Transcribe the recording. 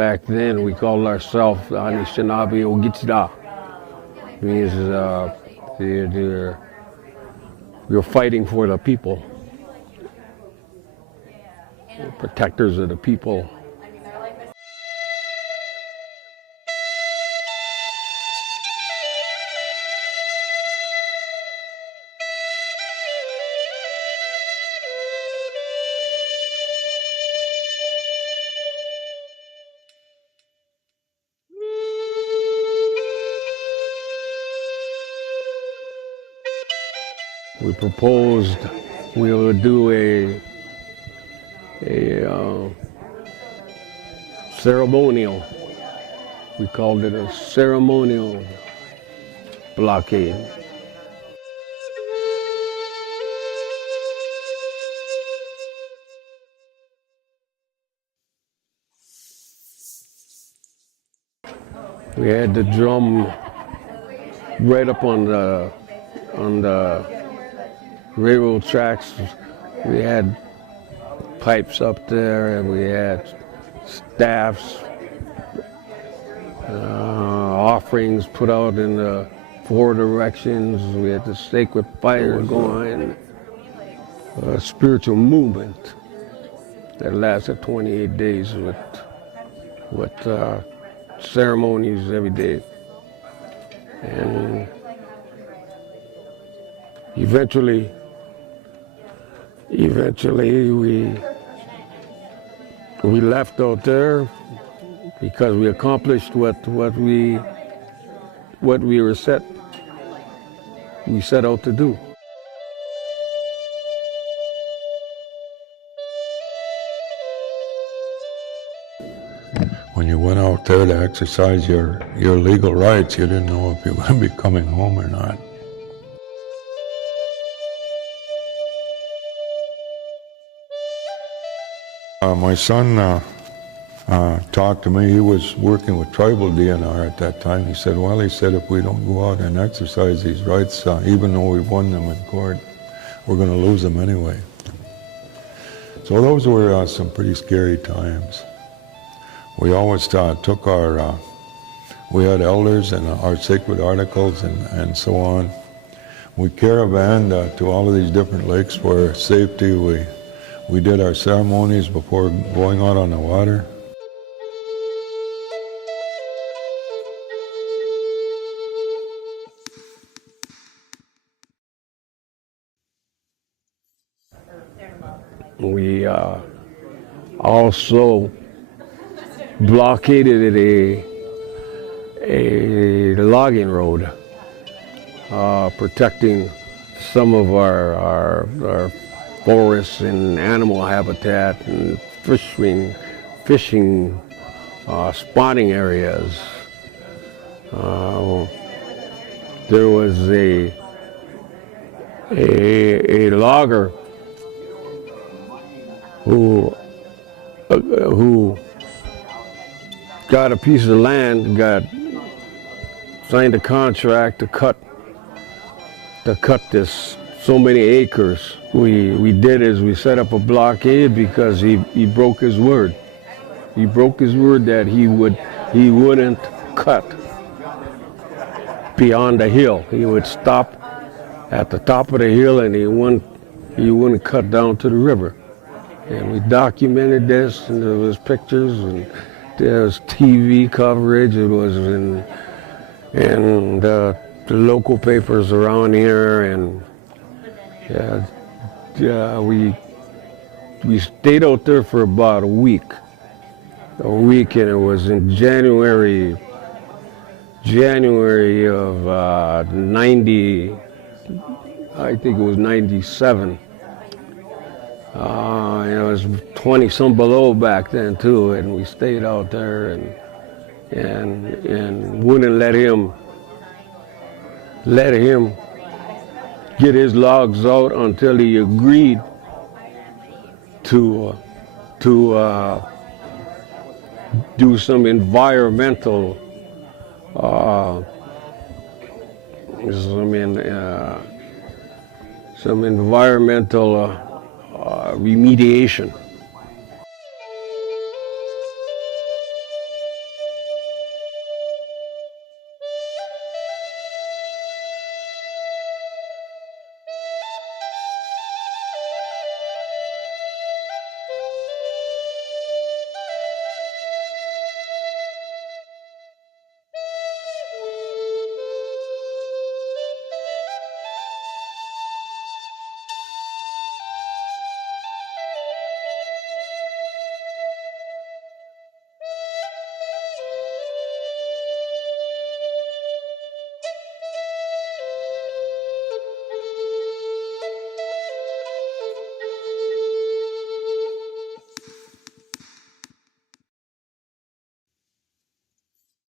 back then we called ourselves Anishinaabe Ogitsida. Means you're fighting for the people, protectors of the people. We proposed we would do a ceremonial. We called it a ceremonial blockade. We had the drum right up on the railroad tracks. We had pipes up there, and we had staffs, offerings put out in the four directions. We had the sacred fire going, a spiritual movement that lasted 28 days with ceremonies every day. And eventually we left out there because we accomplished what we set out to do. When you went out there to exercise your legal rights, you didn't know if you were going to be coming home or not. My son talked to me. He was working with tribal DNR at that time. He said, well, if we don't go out and exercise these rights, even though we've won them in court, we're going to lose them anyway. So those were some pretty scary times. We always took we had elders and our sacred articles and so on. We caravanned to all of these different lakes for safety. We did our ceremonies before going out on the water. We also blockaded a logging road, protecting some of our forests and animal habitat and fishing spawning areas. There was a logger who got a piece of land, signed a contract to cut this so many acres. We did is we set up a blockade because he broke his word. He broke his word that he wouldn't cut beyond the hill. He would stop at the top of the hill and he wouldn't cut down to the river. And we documented this, and there was pictures and there was TV coverage. It was in the local papers around here, and we stayed out there for about a week, and it was in January of 90, I think it was 97. It was 20 some below back then too, and we stayed out there and wouldn't let him get his logs out until he agreed to do some environmental remediation.